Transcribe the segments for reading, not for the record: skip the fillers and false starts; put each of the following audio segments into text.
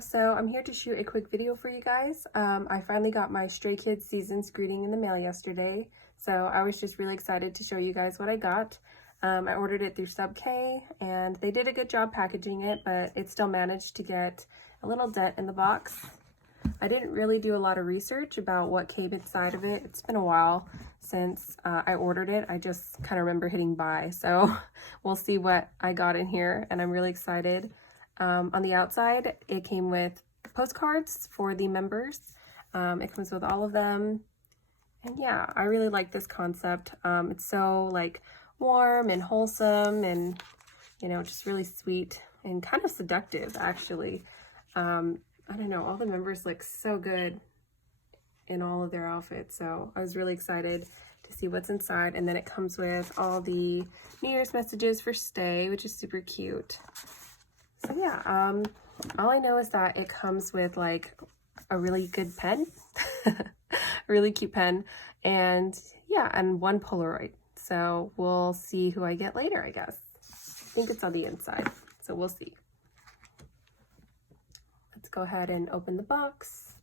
So I'm here to shoot a quick video for you guys. I finally got my Stray Kids Seasons greeting in the mail yesterday, so I was just really excited to show you guys what I got. I ordered it through Sub K, and they did a good job packaging it, but it still managed to get a little dent in the box. I didn't really do a lot of research about what came inside of it. It's been a while since I ordered it. I just kind of remember hitting buy, so we'll see what I got in here, and I'm really excited. On the outside, it came with postcards for the members. It comes with all of them. And yeah, I really like this concept. It's so like warm and wholesome and, you know, just really sweet and kind of seductive actually. I don't know, all the members look so good in all of their outfits. So I was really excited to see what's inside. And then it comes with all the New Year's messages for Stay, which is super cute. So yeah, all I know is that it comes with like a really good pen, a really cute pen, and yeah, and one Polaroid. So we'll see who I get later, I guess. I think it's on the inside, so we'll see. Let's go ahead and open the box.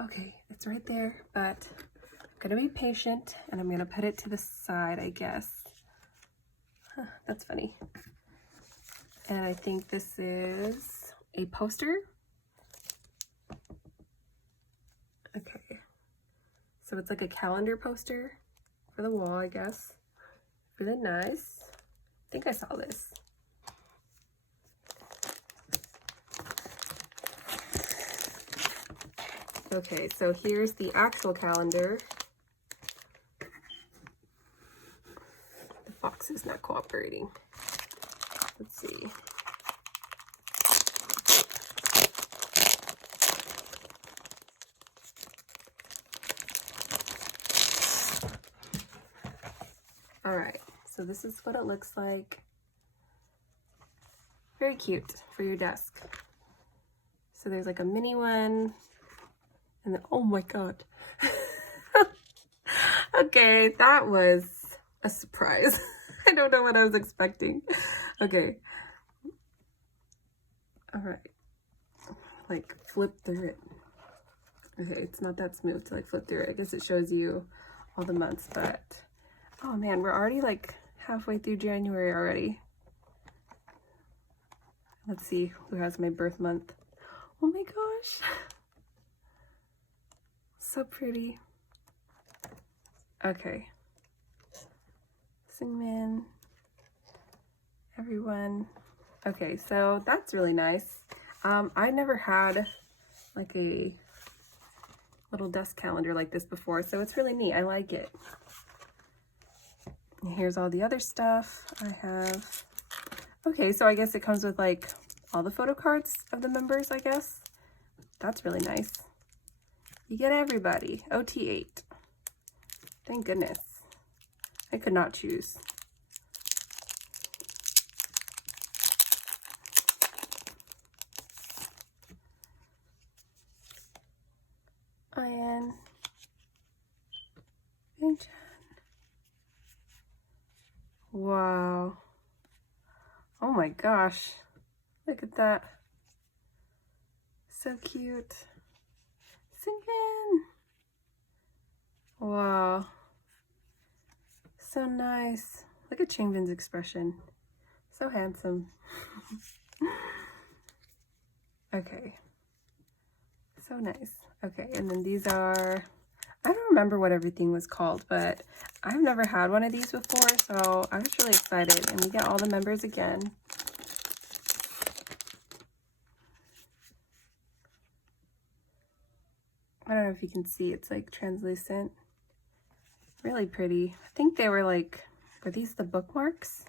Okay, it's right there, but I'm gonna be patient and I'm gonna put it to the side, I guess. Huh, that's funny. And I think this is a poster. Okay, so it's like a calendar poster for the wall, I guess. Really nice. I think I saw this. Okay, so here's the actual calendar. The box is not cooperating. Let's see. All right, so this is what it looks like. Very cute for your desk. So there's like a mini one, and then, oh my God. Okay, that was a surprise. I don't know what I was expecting. Okay. All right. Like flip through it. Okay, it's not that smooth to like flip through it. I guess it shows you all the months, but oh man, we're already like halfway through January already. Let's see who has my birth month. Oh my gosh. So pretty. Okay. Zoom in. Everyone. Okay, so that's really nice. I never had like a little desk calendar like this before, so it's really neat. I like it. And here's all the other stuff I have. Okay, so I guess it comes with like all the photo cards of the members, I guess. That's really nice. You get everybody. OT8. Thank goodness. I could not choose. Ian. And Jen. Wow. Oh my gosh. Look at that. So cute. Sinkin. Wow. So nice. Look at Changbin's expression. So handsome. Okay. So nice. Okay, and then these are, I don't remember what everything was called, but I've never had one of these before, so I was really excited. And we get all the members again. I don't know if you can see, it's like translucent. Really pretty. I think they were like, were these the bookmarks?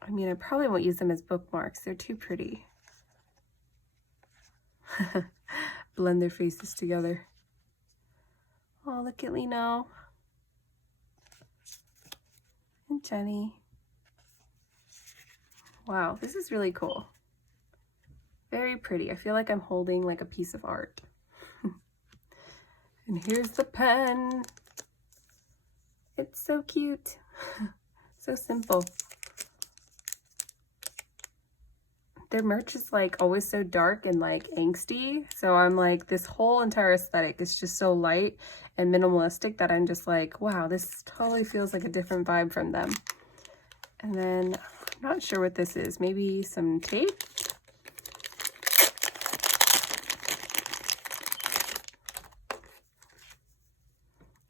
I mean, I probably won't use them as bookmarks. They're too pretty. Blend their faces together. Oh, look at Lino. And Jenny. Wow, this is really cool. Very pretty. I feel like I'm holding like a piece of art. And here's the pen. It's so cute. So simple. Their merch is like always so dark and like angsty. So I'm like, this whole entire aesthetic is just so light and minimalistic that I'm just like, wow, this totally feels like a different vibe from them. And then I'm not sure what this is. Maybe some tape?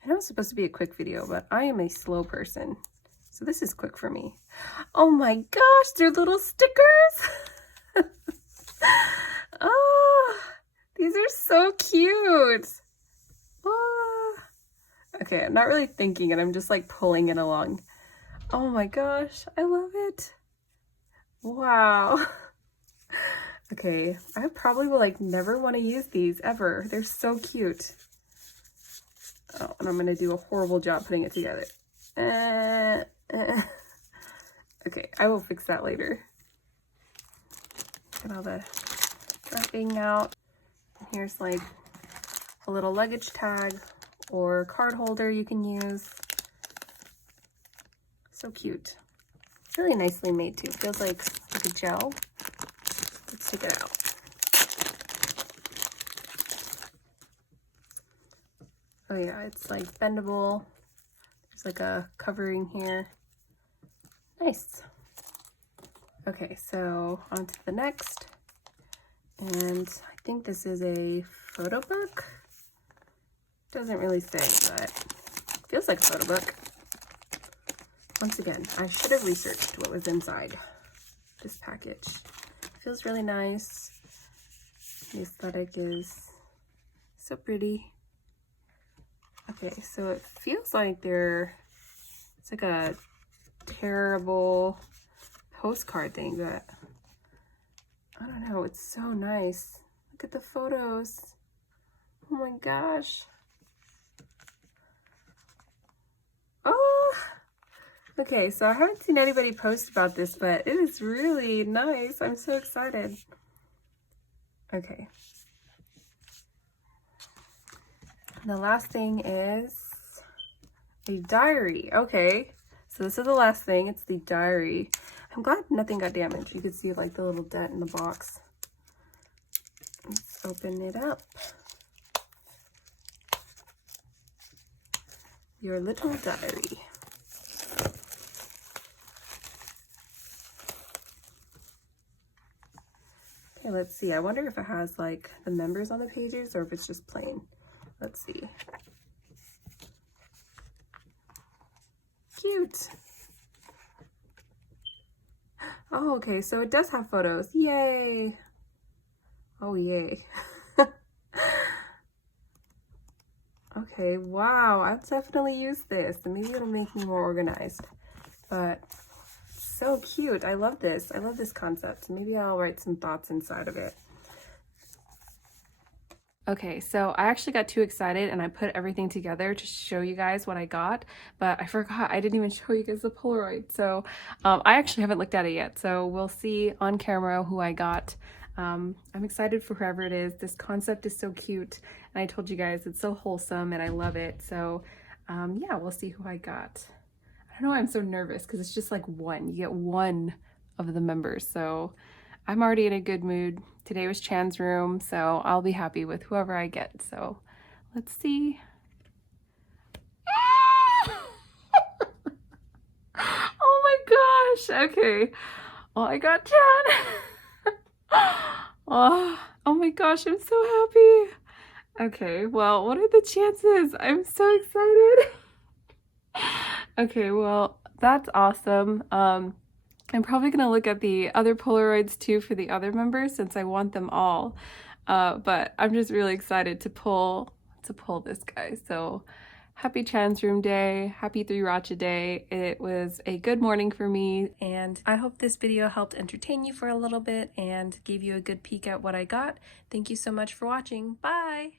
I know it's supposed to be a quick video, but I am a slow person. So this is quick for me. Oh my gosh, they're little stickers. Oh, these are so cute. Oh. Okay, I'm not really thinking it. I'm just like pulling it along. Oh my gosh, I love it. Wow. Okay, I probably will like never want to use these ever. They're so cute. Oh, and I'm going to do a horrible job putting it together. Okay, I will fix that later. Get all the wrapping out. Here's like a little luggage tag or card holder you can use. So cute. Really nicely made too. Feels like a gel. Let's take it out. Oh yeah, it's like bendable. There's like a covering here. Nice. Okay, so on to the next. And I think this is a photo book. Doesn't really say, but feels like a photo book. Once again, I should have researched what was inside this package. Feels really nice. The aesthetic is so pretty. Okay, so it feels like it's like a terrible postcard thing, but I don't know, it's so nice. Look at the photos. Oh my gosh. Oh, okay, so I haven't seen anybody post about this, but it is really nice. I'm so excited. Okay. The last thing is a diary. Okay, so this is the last thing. It's the diary. I'm glad nothing got damaged. You could see like the little dent in the box. Let's open it up. Your little diary. Okay, let's see. I wonder if it has like the members on the pages or if it's just plain. Let's see. Cute. Oh, okay, so it does have photos. Yay. Oh, yay. Okay, wow, I'll definitely use this. And maybe it'll make me more organized. But so cute. I love this. I love this concept. Maybe I'll write some thoughts inside of it. Okay, so I actually got too excited and I put everything together to show you guys what I got, but I forgot I didn't even show you guys the Polaroid. So I actually haven't looked at it yet, so we'll see on camera who I got. I'm excited for whoever it is. This concept is so cute, and I told you guys it's so wholesome and I love it. So yeah, we'll see who I got. I don't know why I'm so nervous because it's just like one. You get one of the members, so I'm already in a good mood. Today was Chan's room, so I'll be happy with whoever I get. So let's see. Oh my gosh. Okay. Well, I got Chan. Oh my gosh, I'm so happy. Okay, well, what are the chances? I'm so excited. Okay, well, that's awesome. I'm probably going to look at the other Polaroids too for the other members since I want them all. But I'm just really excited to pull this guy. So happy Chan's Room Day. Happy 3 Racha Day. It was a good morning for me, and I hope this video helped entertain you for a little bit and gave you a good peek at what I got. Thank you so much for watching. Bye!